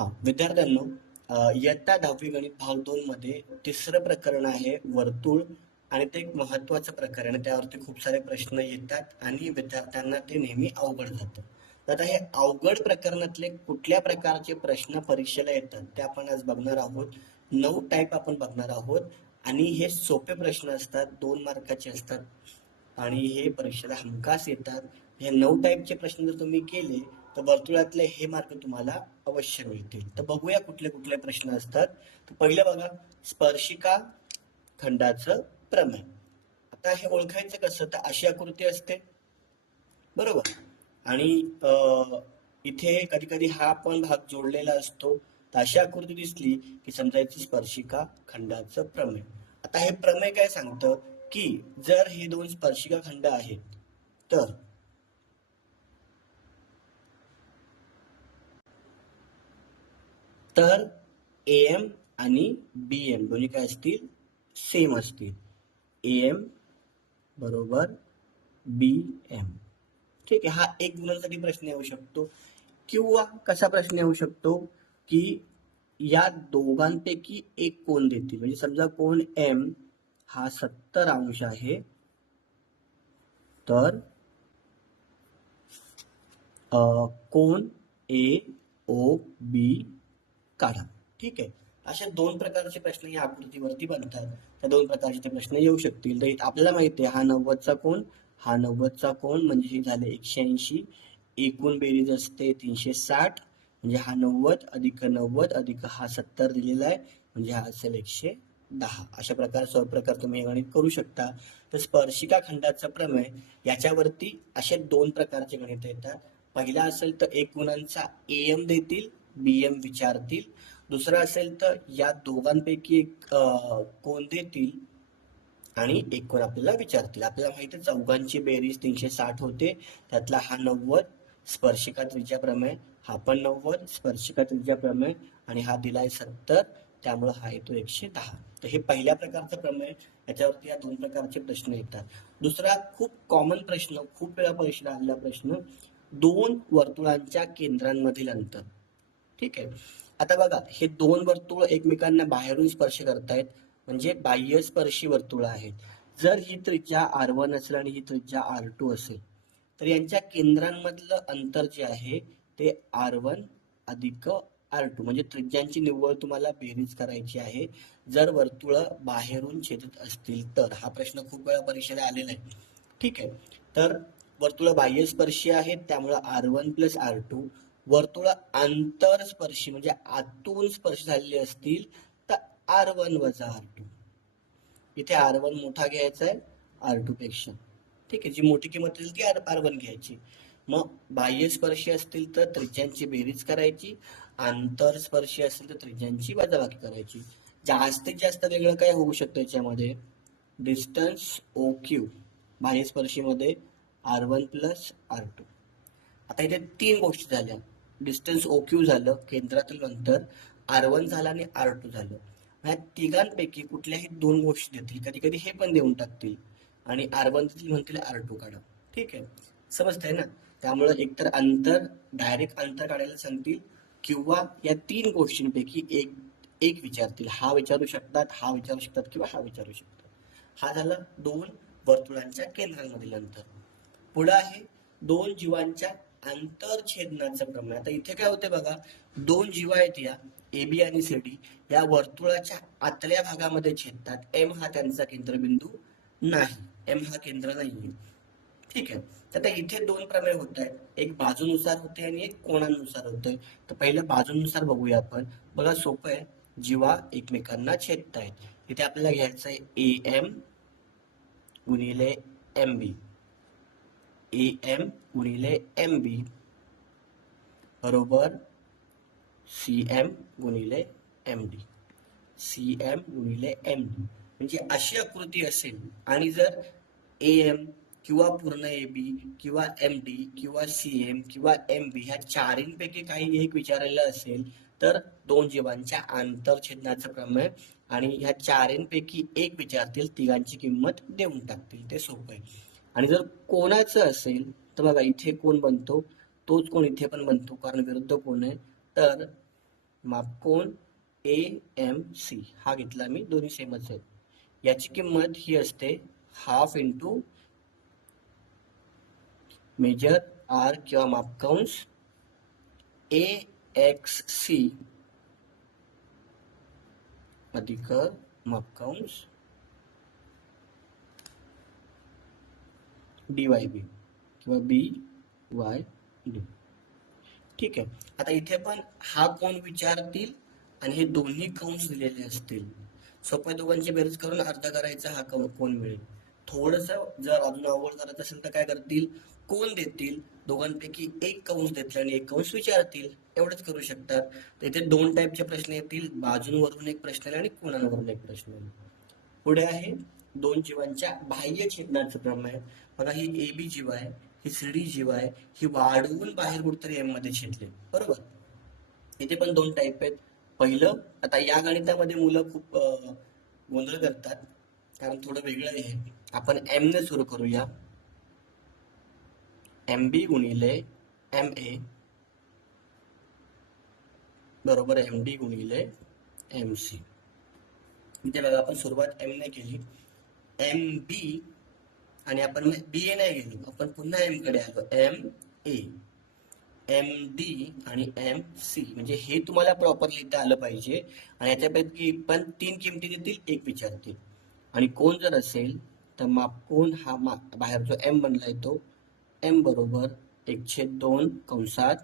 हा विद्यार्थ्यांनो, इयत्ता 10वी गणित भाग 2 मध्ये तिसरं प्रकरण आहे वर्तुळ. आणि ते एक महत्वाचं प्रकरण आहे. त्यावरती खूप सारे प्रश्न येतात आणि विद्यार्थ्यांना ते नेहमी अवघड जातं. तर आता हे अवघड प्रकरणातले कुठल्या प्रकारचे प्रश्न परीक्षेला येतात ते आपण आज बघणार आहोत. 9 टाईप आपण बघणार आहोत आणि हे सोपे प्रश्न असतात, 2 मार्काचे असतात आणि हे परीक्षेला हमखास येतात. हे 9 टाईपचे प्रश्न जर तुम्ही केले तर वर्तुळातले हे मार्क तुम्हाला अवश्य मिळतील. तर बघूया कुठले कुठले प्रश्न असतात. तर पहिलं बघा, स्पर्शिका खंडाचं प्रमेय. आता हे ओळखायचं कसं, तर अशी आकृती असते बरोबर, आणि इथे कधी कधी हा पण भाग जोडलेला असतो. तर अशी आकृती दिसली की समजायची स्पर्शिका खंडाचं प्रमेय. आता हे प्रमेय काय सांगतं की जर हे दोन स्पर्शिका खंड आहेत तर एम आणि बीएम दोन्ही काय असतील, सेम असतील. एम बरोबर बीएम. ठीक आहे, हा एक गुणांसाठी प्रश्न येऊ शकतो. किंवा कसा प्रश्न येऊ शकतो की या दोघांपैकी एक कोण देतील. म्हणजे समजा कोण एम हा 70 अंश आहे, तर कोण ए ओ बी काढा. ठीक आहे, अशा 2 प्रकारचे प्रश्न या आकृतीवरती बनतात. त्या 2 प्रकारचे ते प्रश्न येऊ शकतील. तर आपल्याला माहिती आहे हा 90चा कोण, हा 90चा कोण, म्हणजे हे झाले 180. एकूण बेरीज असते 360, म्हणजे हा 90 अधिक 90 अधिक हा 70 दिलेला आहे, म्हणजे हा असेल 110. अशा प्रकार तुम्ही गणित करू शकता. तर स्पर्शिका खंडाचा प्रमेय याच्यावरती असे 2 प्रकारचे गणित येतात. पहिला असेल तर एक गुणांचा एम देतील, बीएम विचारतील. दुसरा असेल तर या दोघांपैकी एक कोण देतील आणि एक कोण आपल्याला विचारतील. आपल्याला माहिती आहे चौघांची बेरीज 360 होते, त्यातला हा 90 स्पर्शिका त्रिज्या प्रमेय, हा पण 90 स्पर्शिका त्रिज्या प्रमेय, आणि हा दिलाय 70, त्यामुळे हा येतो 110. तर हे पहिल्या प्रकारचं प्रमेय. याच्यावरती या 2 प्रकारचे प्रश्न येतात. दुसरा खूप कॉमन प्रश्न, खूप वेळा परीक्षेला आलेला प्रश्न, 2 वर्तुळांच्या केंद्रांमधील अंतर. ठीक आहे, आता बघा हे 2 वर्तुळ एकमेकांना बाहेरून स्पर्श करतायत, म्हणजे बाह्य स्पर्शी वर्तुळ आहेत. जर ही त्रिज्या R1 असेल आणि ही त्रिज्या R2 असेल, तर यांच्या केंद्रांमधलं अंतर जे आहे ते R1 अधिक R2, म्हणजे त्रिज्यांची निव्वळ तुम्हाला बेरीज करायची आहे जर वर्तुळ बाहेरून छेदत असतील तर. हा प्रश्न खूप वेळा परीक्षेला आलेला आहे. ठीक आहे, तर वर्तुळ बाह्यस्पर्शी आहेत, त्यामुळे R1 प्लस R2. वर्तुळ आंतरस्पर्शी म्हणजे आतून स्पर्श झालेले असतील तर R1 वजा R2. इथे R1 मोठा घ्यायचा आहे R2 पेक्षा. ठीक आहे, जी मोठी किंमत असेल ती R1 घ्यायची. मग बाह्यस्पर्शी असतील तर त्रिज्यांची बेरीज करायची, आंतरस्पर्शी असेल तर त्रिज्यांची वजाबाकी करायची. जास्तीत जास्त वेगळं काय होऊ शकतं याच्यामध्ये, डिस्टन्स ओ क्यू बाह्यस्पर्शीमध्ये R1 प्लस R2. आता इथे 3 गोष्टी झाल्या, डिस्टन्स ओ क्यू झालं केंद्रातील अंतर, R1 झालं आणि R2 झालं. ह्या तिघांपैकी कुठल्याही 2 गोष्टी देतील, कधी कधी हे पण देऊन टाकतील आणि R1 देतील, म्हणतील R2 काढा. ठीक आहे, समजतंय ना. त्यामुळे एकतर अंतर, डायरेक्ट अंतर काढायला सांगतील, किंवा या 3 गोष्टींपैकी एक एक विचारतील. हा विचारू शकतात, हा विचारू शकतात, किंवा हा विचारू शकतात. हा झाला 2 वर्तुळांच्या केंद्रांमधील अंतर. पुढे आहे 2 जीवांच्या आंतरछेदनाचं प्रमेय. आता इथे काय होते बघा, 2 जीव आहेत या AB आणि CD, या वर्तुळाच्या आतल्या भागामध्ये छेदतात. M हा त्यांचा केंद्रबिंदू नाही, M हा केंद्र नाहीये. ठीक आहे, तर आता इथे 2 प्रमेय होत आहेत, एक बाजूनुसार होते आणि एक कोणानुसार होतंय. तर पहिलं बाजूनुसार बघूया आपण. बघा सोपं आहे, जीवा एकमेकांना छेदतायत. इथे आपल्याला घ्यायचं आहे AM गुणिले MB, AM गुणिले MB बरोबर CM गुणिले MD, CM गुणिले MD. म्हणजे अशी आकृती असेल आणि जर AM किंवा पूर्ण AB किंवा MD किंवा CM किंवा MB ह्या चारींपैकी काही एक विचारलेलं असेल तर 2 जीवांच्या आंतरछेदनाचं प्रमेय, आणि ह्या चारींपैकी एक विचारतील, तिघांची किंमत देऊन टाकतील. ते सोपं आहे. आणि जर कोणाचं असेल तर बघा इथे कोण बनतो, तोच कोण इथे पण बनतो, कारण विरुद्ध कोण आहे. तर मापकोन AMC हा घेतला मी, दोन्ही सेमच आहेत. याची किंमत ही असते हाफ इंटू मेजर आर किंवा मापकांश AXC अधिक मापकांश DYB किंवा BYD. ठीक आहे. आता इथे पण हा कोण विचारतील आणि हे दोन्ही कंस दिलेले असतील. सोपे दोघांची बेरीज करून अर्धा करायचा हा कोण मिळेल. थोडस जर अजून अवघड करायचं असेल तर काय करतील, कोण देतील, दोघांपैकी एक कंस देतील आणि एक कंस विचारतील, एवढंच करू शकतात. तर इथे दोन टाईपचे प्रश्न येतील, बाजूंवरून एक प्रश्न येईल आणि कोणावरून एक प्रश्न येईल. पुढे आहे दोन जीवांच्या बाह्य छेदनाचं प्रमेय. बघा ही AB जीव आहे, ही CD जीव आहे, ही वाढवून बाहेर कुठतरी M मध्ये छेदले, बरोबर. इथे पण दोन टाईप आहेत. पहिलं, आता या गणितामध्ये मुलं खूप गोंधळ करतात कारण थोडं वेगळं आहे. आपण M ने सुरू करूया. MB गुणिले MA बरोबर MD गुणिले MC. इथे बघा आपण सुरुवात M ने केली, MB आणि आपण BA नाही गेलो, आपण पुन्हा M कडे आलो, MA, MD आणि MC. म्हणजे हे तुम्हाला प्रॉपर लिहिता आलं पाहिजे आणि याच्यापैकी पण तीन किमती देतील, एक विचारतील. आणि कोण जर असेल तर मापकोन हा बाहेर जो M बनलाय तो M बरोबर 1/2 कंसात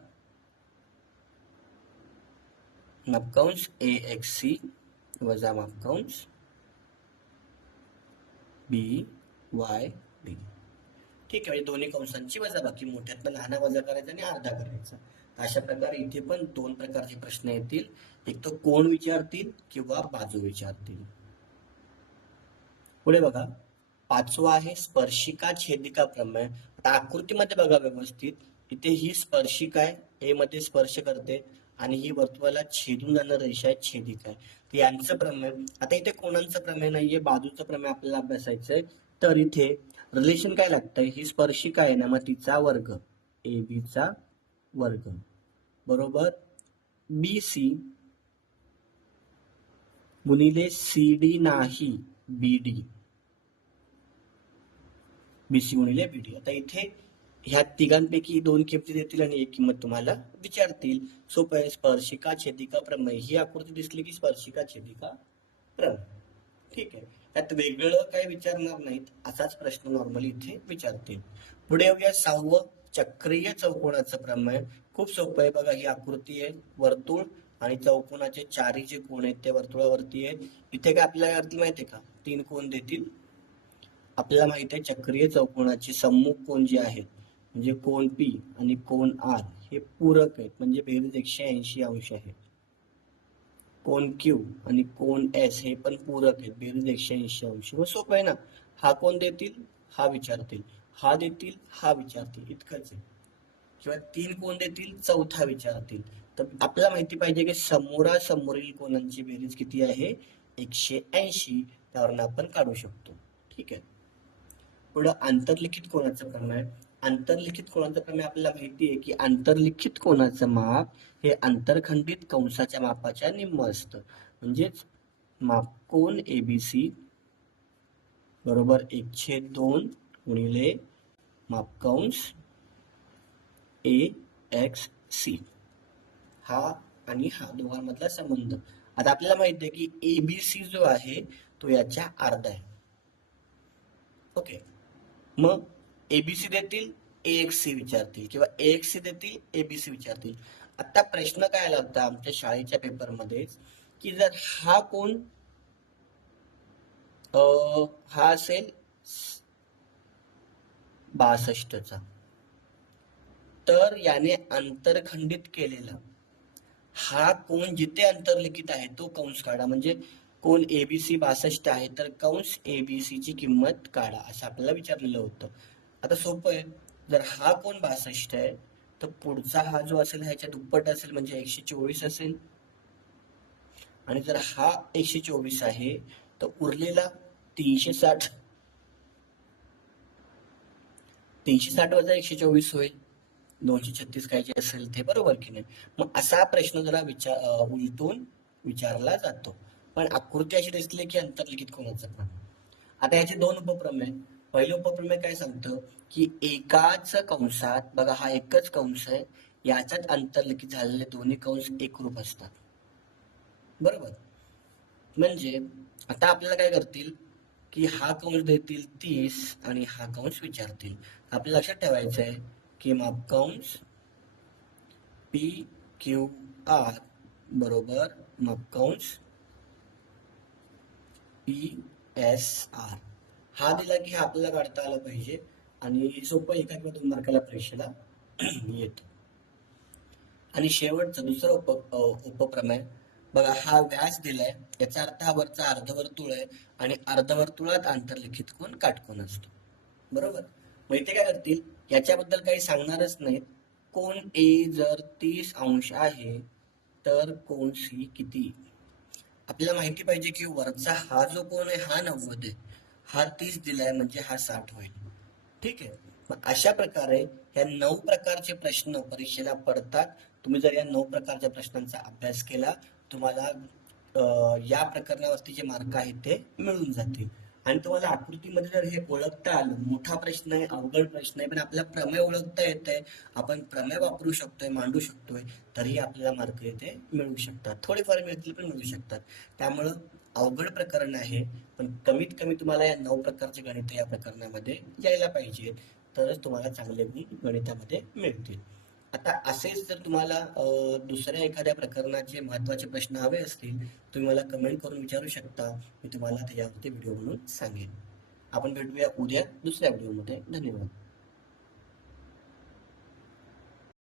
मापकांश AXC वजा मापकांश BYD. ठीक आहे. म्हणजे दोन्ही कंसांची वजाबाकी, मोठ्यातनं लहाना वजा करायचा आणि अर्धा करायचा. अशा प्रकारे इथे पण दोन प्रकारचे प्रश्न येतील, एक तो कोण विचारतील किंवा बाजू विचारतील. पुढे बघा पाचवा आहे स्पर्शिका छेदिका प्रमेय. आता आकृतीमध्ये बघा व्यवस्थित, इथे ही स्पर्शिका आहे, ए मध्ये स्पर्श करते आणि ही वर्तुळाला छेदून जाणारी रेषा आहे, छेदिका आहे. तर यांचं प्रमेय, आता इथे कोणांचं प्रमेय नाहीये, बाजूचं प्रमेय आपल्याला अभ्यासायचंय. तर इथे रिलेशन काय लागतंय, ही स्पर्शिका आहे ना, मग तिचा वर्ग AB चा वर्ग बरोबर BC गुणिले CD नाही BD, BC गुणिले BD. आता इथे ह्या तिघांपैकी दोन किमती देतील आणि एक किंमत तुम्हाला विचारतील. सोपं आहे. स्पर्शिका छेदिका प्रमेय, ही आकृती दिसली की स्पर्शिका छेदिका प्रमेय. ठीक आहे. त्यात वेगळं काय विचारणार नाहीत, असाच प्रश्न नॉर्मली इथे विचारतील. पुढे येऊया सहावं चक्रीय चौकोनाचं प्रमेय. खूप सोपं आहे. बघा ही आकृती आहे, वर्तुळ आणि चौकोनाचे चारी जे कोण आहेत ते वर्तुळावरती आहेत. इथे काय आपल्याला अर्थ माहितीये का, तीन कोण देतील. आपल्याला माहित आहे चक्रीय चौकोनाचे सम्मुख कोण जे आहेत म्हणजे कोण P आणि कोण R हे पूरक आहेत, म्हणजे बेरीज 180 अंश आहे. कोण Q आणि कोण S हे पण पूरक आहेत, बेरीज 180 अंश. मग सोपं आहे ना, हा कोण देतील, हा विचारतील, हा देतील, हा विचारतील, इतकंच आहे. किंवा तीन कोण देतील, चौथा विचारतील. तर आपल्याला माहिती पाहिजे की समोरासमोरील कोणांची बेरीज किती आहे, 180. त्यावरून आपण काढू शकतो. ठीक आहे. पुढं आंतरलिखित कोनाचं प्रमेय. आंतरलिखित कोनाचं प्रमेय आपल्याला माहिती आहे की आंतरलिखित कोनाचं माप हे आंतरखंडित कंसाच्या मापाच्या निम्म असतं. म्हणजेच मापकोन ABC बरोबर 1/2 गुणिले मापकांश AXC. हा आणि हा दोघांमधला संबंध. आता आपल्याला माहिती आहे की ABC जो आहे तो याच्या अर्धा आहे. ओके. मग ABC देतील, AXC विचारतील किंवा AXC देतील, ABC विचारतील. आता प्रश्न काय आला होता आमच्या शाळेच्या पेपरमध्ये की जर हा कोण हा असेल 62चा, तर याने अंतरखंडित केलेला हा कोण जिथे अंतर्लिखित आहे तो कंस काढा. म्हणजे कोण ABC 62 आहे तर कंस ABC ची किंमत काढा, असं आपल्याला विचारलेलं होतं. आता सोपं आहे. जर हा कोण 62 आहे तर पुढचा हा जो असेल ह्याच्या दुप्पट असेल, म्हणजे 124 असेल. आणि जर हा 124 आहे तर उरलेला 360 वजा 124 होईल. 236 काय जे असेल ते, बरोबर की नाही? मग असा प्रश्न जरा उलटून विचारला जातो. पण आकृती अशी दिसली की अंतर्लिखित कोणाचं प्रमेय. आता याचे दोन उपप्रमेय. पहिले उपप्रमेय काय सांगतं की एकाच कंसात बघा, हा एकच कंस आहे, याच्यात अंतर्लिखित झालेले दोन्ही कंस एकरूप असतात, बरोबर? म्हणजे आता आपल्याला काय करतील की हा कंस देतील 30 आणि हा कंस विचारतील. आपल्याला लक्षात ठेवायचं आहे की मापकंस पी क्यू आर बरोबर मापकंस पी एस आर. हा दिला की हा आपल्याला काढता आला पाहिजे आणि सोपं एका किंवा 2 मार्काला परीक्षेला येतो. आणि शेवटचं दुसरं उपप्रमेय बघा, हा व्यास दिलाय, याचा अर्थ हा वरचा अर्धवर्तुळ आहे आणि अर्धवर्तुळात आंतरलिखित कोन काटकोन असतो, बरोबर? मग इथे काय करतील, याच्याबद्दल काही सांगणारच नाहीत. कोन ए जर 30 अंश आहे तर कोन सी किती. आपल्याला माहिती पाहिजे की वरचा हा जो कोन आहे हा 90 आहे, हा 30 दिलाय म्हणजे हा 60 होईल. ठीक आहे. मग अशा प्रकारे ह्या 9 प्रकारचे प्रश्न परीक्षेला पडतात. तुम्ही जर या 9 प्रकारच्या प्रश्नांचा अभ्यास केला, तुम्हाला या प्रकरणावरती जे मार्क आहेत ते मिळून जातील. आणि तुम्हाला आकृतीमध्ये जर हे ओळखता आलं, मोठा प्रश्न आहे, अवघड प्रश्न आहे, पण आपल्याला प्रमेय ओळखता येतंय, आपण प्रमेय वापरू शकतोय, मांडू शकतोय, तरी आपल्याला मार्क इथे मिळू शकतात. थोडेफार मिळतील पण मिळू शकतात. त्यामुळं अवघड प्रकरण आहे, पण कमीत कमी तुम्हाला या 9 प्रकारचे गणित या प्रकरणामध्ये यायला पाहिजे, तरच तुम्हाला चांगले गुण गणितामध्ये मिळतील. आता असेच जर तुम्हाला दुसऱ्या एखाद्या प्रकरणाचे महत्त्वाचे प्रश्न हवे असतील, तुम्ही मला कमेंट करून विचारू शकता. मी तुम्हाला त्याच्यावरती व्हिडिओ बनवून सांगेन. आपण भेटूया उद्या दुसऱ्या व्हिडिओमध्ये. धन्यवाद.